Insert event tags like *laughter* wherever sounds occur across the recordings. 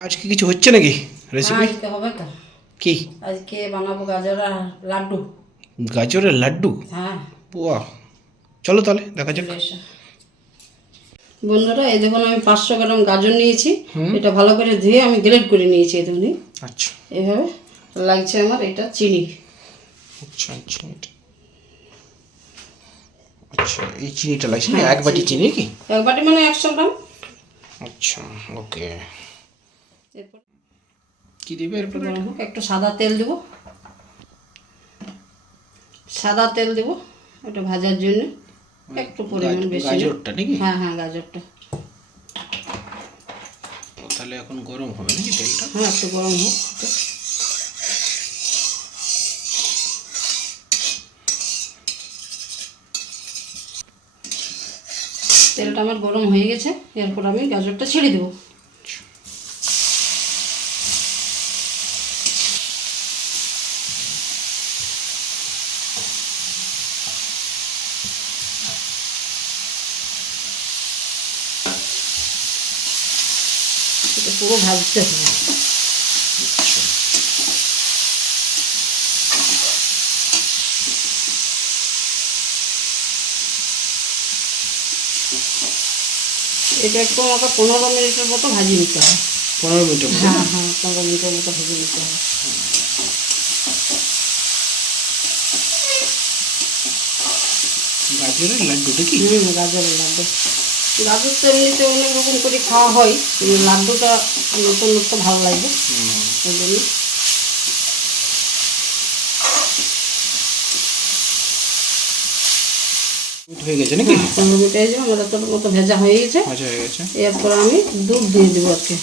আজকে কিছু হচ্ছে নাকি রেসিপি আজকে হবে তো। কি? আজকে বানাবো গাজরের লাড্ডু। গাজরের লাড্ডু? হ্যাঁ। বাহ। চলো তাহলে দেখা যাক। বন্ধুরা এই দেখুন আমি পাঁচশো গ্রাম গাজর নিয়েছি। এটা ভালো করে ধুয়ে আমি গ্রেড করে নিয়েছি এই দেখুন আচ্ছা। এইভাবে লাগছে আমার এটা চিনি। আচ্ছা আচ্ছা এটা। আচ্ছা এই চিনিটা লাগছে না? এক বাটি চিনি কি? এক বাটি মানে একশো গ্রাম। আচ্ছা ওকে। এরপর কি দিবে? এরপর একটু সাদা তেল দেবো। সাদা তেল দেবো ওটা ভাজার জন্য। একটু পরিমাণ বেশি গাজরটা নাকি? হ্যাঁ হ্যাঁ গাজরটা। তাহলে এখন গরম হবে নাকি তেলটা? হ্যাঁ একটু গরম হোক। তেলটা আমার গরম হয়ে গেছে। এরপর আমি গাজরটা ছেড়ে দেবো। এটা পুরো ভাজতে হবে এটা একটু আমাকে পনেরো মিনিটের মতো ভাজি নিতে হবে পনেরো মিনিটের মতো? হ্যাঁ হ্যাঁ পনেরো মিনিটের মতো ভেজে নিতে হবে গাজরের লাড্ডুটা কি? গাজরের লাড্ডু। লাড্ডু তো এমনিতে অনেক রকম করে খাওয়া হয় লাড্ডুটা নতুন নতুন ভালো লাগবে ওই জন্য হয়ে গেছে নাকি? মিনিট মতো ভেজা হয়ে গেছে। ভাজা হয়ে গেছে। এরপর আমি দুধ দিয়ে দেবো আর কি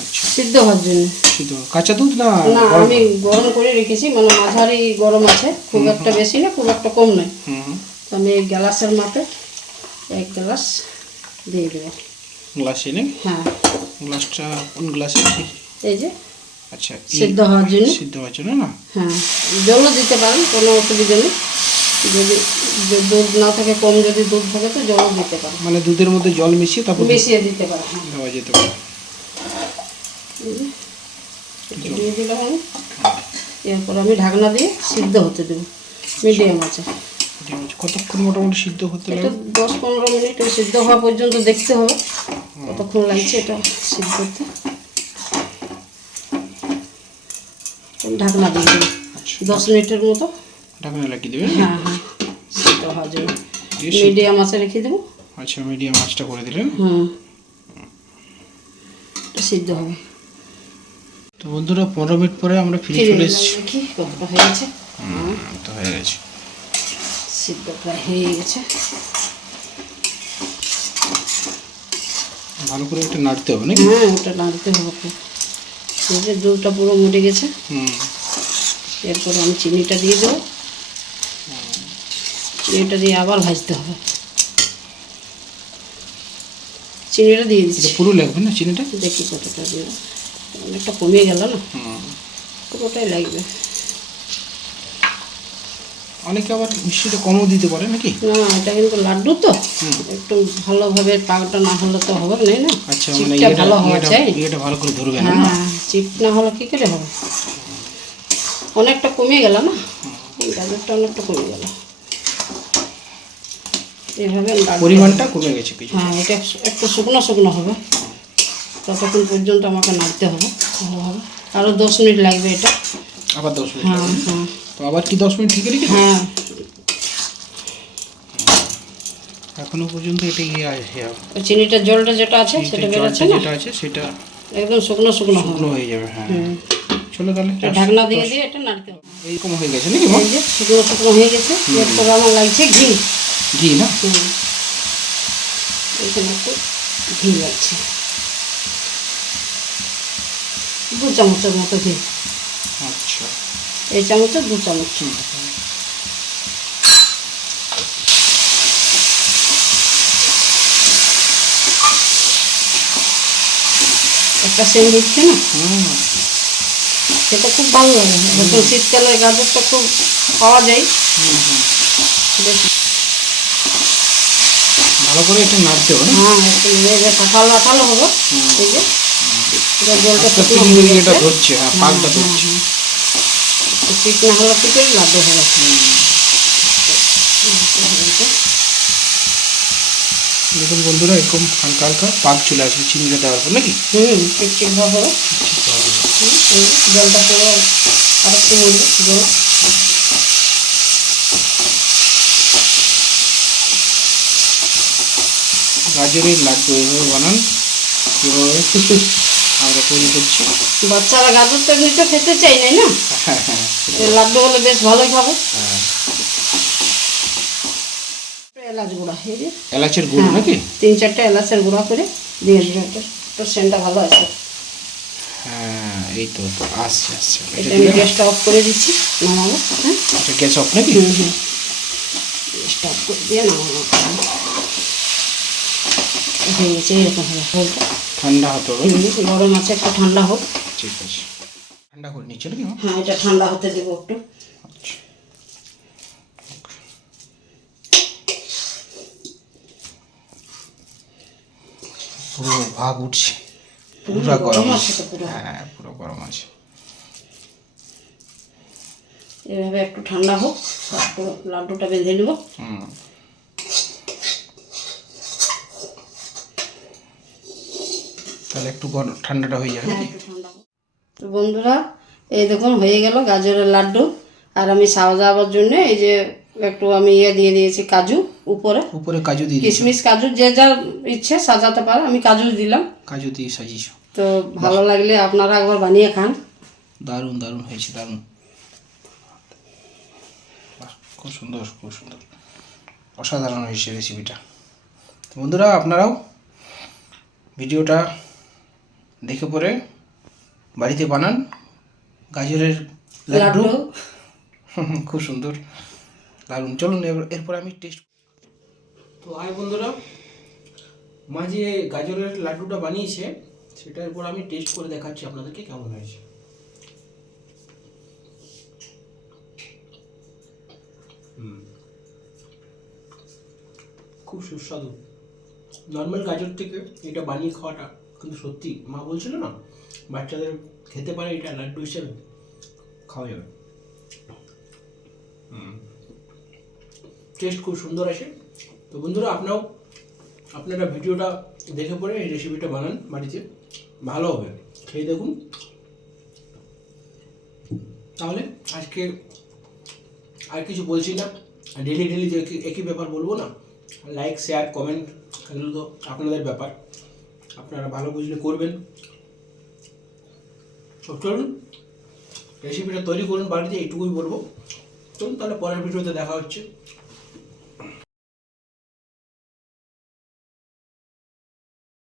আচ্ছা। সিদ্ধ হওয়ার জন্য। শুধু কাঁচা দুধ না না আমি গরম করে রেখেছি মানে মাঝারি গরম আছে খুব একটা বেশি না খুব একটা কম নয়। আমি গ্লাসের মাপে এক গ্লাস দিয়ে দেবো। গ্লাসে নাকি হ্যাঁ। গ্লাসটা কোন গ্লাসে এই যে। আচ্ছা সিদ্ধ হওয়ার জন্য। সিদ্ধ হওয়ার জন্য না? হ্যাঁ। জলও দিতে পারেন কোনো অসুবিধা নেই। যদি দুধ না থাকে কম যদি দুধ থাকে তো জলও দিতে পারেন। মানে দুধের মধ্যে জল মিশিয়ে তারপর মিশিয়ে দিতে পারেন হ্যাঁ। দেওয়া যেতে পারে। দিয়ে দিলাম এরপর আমি ঢাকনা দিয়ে সিদ্ধ হতে দেবো। মিডিয়াম আছে। কতক্ষণ মোটামুটি সিদ্ধ হতে এটা লাগে দশ পনেরো মিনিট সিদ্ধ হওয়া পর্যন্ত দেখতে হবে। কতক্ষণ লাগছে এটা সিদ্ধ আমি ঢাকনা দিয়ে দেবো আচ্ছা। দশ মিনিটের মতো। ঢাকনা লাগিয়ে দেবে হ্যাঁ হ্যাঁ। সিদ্ধ হওয়ার জন্য। মিডিয়াম আছে রেখে দেবো। আচ্ছা মিডিয়াম আঁচটা করে দিলেন। হুম। সিদ্ধ হবে। তো বন্ধুরা পনেরো মিনিট পরে আমরা ফিরে চলে এসেছি। কতটা হয়ে গেছে। হুম, তো হয়ে গেছে। সিদ্ধ প্রায় হয়ে গেছে। ভালো করে একটু নাড়তে হবে নাকি? হ্যাঁ ওটা নাড়তে হবে যে দুধটা পুরো মরে গেছে। হুম। এরপর আমি চিনিটা দিয়ে দেবো। চিনিটা দিয়ে আবার ভাজতে হবে। চিনিটা দিয়ে দিচ্ছি। পুরো লাগবে না চিনিটা? দেখি কতটা দিয়ে অনেকটা কমে গেল না? হুম। পুরোটাই লাগবে? অনেকে আবার মিষ্টিটা কমও দিতে পারে নাকি? না এটা কিন্তু লাড্ডু তো। একটু ভালোভাবে পাকটা না হলে তো হবে না না? আচ্ছা মানে ইয়েটা ভালো হওয়া চাই। ইয়েটা ভালো করে ধরবে না হ্যাঁ। চিপ না হলে কী করে হবে? অনেকটা কমে গেল না? এই গাজরটা অনেকটা কমে গেল। এইভাবে পরিমাণটা কমে গেছে কিছু। হ্যাঁ এটা একটু- একটু শুকনো শুকনো হবে। ততক্ষণ পর্যন্ত আমাকে নাড়তে হবে ভালোভাবে। আরও দশ মিনিট লাগবে এটা। আবার দশ মিনিট হ্যাঁ হ্যাঁ। তো আবার কি দশ মিনিট ঠিক রেখে হ্যাঁ। এখনও পর্যন্ত এটা ইয়ে আছে চিনিটার জলটা যেটা আছে সেটা বেরোচ্ছে না? যেটা আছে সেটা একদম শুকনো শুকনো শুকনো হয়ে যাবে হ্যাঁ। চলো তাহলে ঢাকনা দিয়ে দিয়ে এটা নাড়তে হবে। এইরকম হয়ে গেছে নাকি মা? শুকনো শুকনো হয়ে গেছে। এরপর আমার লাগছে ঘি। ঘি না? এখানে একটু ঘি লাগছে। দু চামচের মতো ঘি। আচ্ছা। এই চামচে দু চামচ হুম। একটা সেন্ট দিচ্ছে না? সেটা খুব ভালো লাগে। এখন শীতকালে গাজরটা খুব পাওয়া যায়। ভালো করে একটু নাড়তে হবে। হ্যাঁ একটু নেড়ে আঠালো আঠালো হবে যে এবার জলটা এটা। ধরছে হ্যাঁ পাকটা ধরছে। ঠিক না হলে ঠিক লাড্ডু হবে দেখুন বন্ধুরা এরকম হালকা হালকা পাক চলে আসবে চিনিটা দেওয়ার পর নাকি? হুম ঠিক ঠিক ভাবে জলটা পুরো আর একটু মরবে জল গাজরের লাড্ডু এভাবে বানান এভাবে। *laughs* আমরা তৈরি করছি। বাচ্চারা গাজর তো এমনিতে খেতে চাই নাই না? *laughs* হ্যাঁ হ্যাঁ লাড্ডু হলে বেশ ভালোই খাবে। হ্যাঁ। এলাচ গুঁড়া এই যে এলাচের গুঁড়ো নাকি? তিন চারটে এলাচের গুঁড়া করে দিয়ে একটু তো সেন্টটা ভালো আছে। হ্যাঁ এই তো আসছে আসছে। এটা আমি গ্যাসটা অফ করে দিচ্ছি নামাবো হ্যাঁ? এটা গ্যাস অফ নাকি? হুম হুম। গ্যাসটা অফ করে দিয়ে নামাবো। হয়ে গেছে এরকম হবে ঠান্ডা হতে। হবে গরম আছে একটু ঠান্ডা হোক। ঠিক আছে। ঠান্ডা করে নিচ্ছে নাকি হ্যাঁ এটা ঠান্ডা হতে দেবো একটু। পুরো ভাব উঠছে। পুরো গরম আছে। হ্যাঁ পুরো গরম আছে। এভাবে একটু ঠান্ডা হোক লাড্ডুটা বেঁধে নেব। হুম। তাহলে একটু ঠান্ডাটা হয়ে যাবে হ্যাঁ তো বন্ধুরা এই দেখুন হয়ে গেল গাজরের লাড্ডু। আর আমি সাজাবার জন্য এই যে একটু আমি ইয়ে দিয়ে দিয়েছি কাজু উপরে। উপরে কাজু দিয়ে কিশমিশ কাজু যে যা ইচ্ছে সাজাতে পারে আমি কাজু দিলাম। কাজু দিয়ে সাজিয়েছো? তো ভালো লাগলে আপনারা একবার বানিয়ে খান। দারুণ দারুণ হয়েছে দারুণ। খুব সুন্দর খুব সুন্দর। অসাধারণ হয়েছে রেসিপিটা তো বন্ধুরা আপনারাও ভিডিওটা দেখে পরে বাড়িতে বানান। গাজরের লাড্ডু। খুব সুন্দর। দারুণ। চলুন এরপর আমি টেস্ট তো হাই বন্ধুরা। মা যে গাজরের লাড্ডুটা বানিয়েছে। সেটার উপর আমি টেস্ট করে দেখাচ্ছি আপনাদেরকে কেমন হয়েছে। হুম। খুব সুস্বাদু। নর্মাল গাজর থেকে এটা বানিয়ে খাওয়াটা কিন্তু সত্যি মা বলছিল না, বাচ্চাদের খেতে পারে এটা লাড্ডু হিসেবে, খাওয়া যাবে। টেস্ট খুব সুন্দর আসে। তো বন্ধুরা, আপনারাও, আপনারা ভিডিওটা দেখে পরে এই রেসিপিটা বানান বাড়িতে, ভালো হবে। খেয়ে দেখুন। তাহলে আজকে আর কিছু বলছি না। ডেলি ডেলি যে একই- ব্যাপার বলব না। লাইক শেয়ার কমেন্ট এগুলো তো আপনাদের ব্যাপার। আপনারা ভালো বুঝলে করবেন। সব চলুন রেসিপিটা তৈরি করুন, বাড়িতে এইটুকুই বলব। চলুন তাহলে পরের ভিডিওতে দেখা হচ্ছে।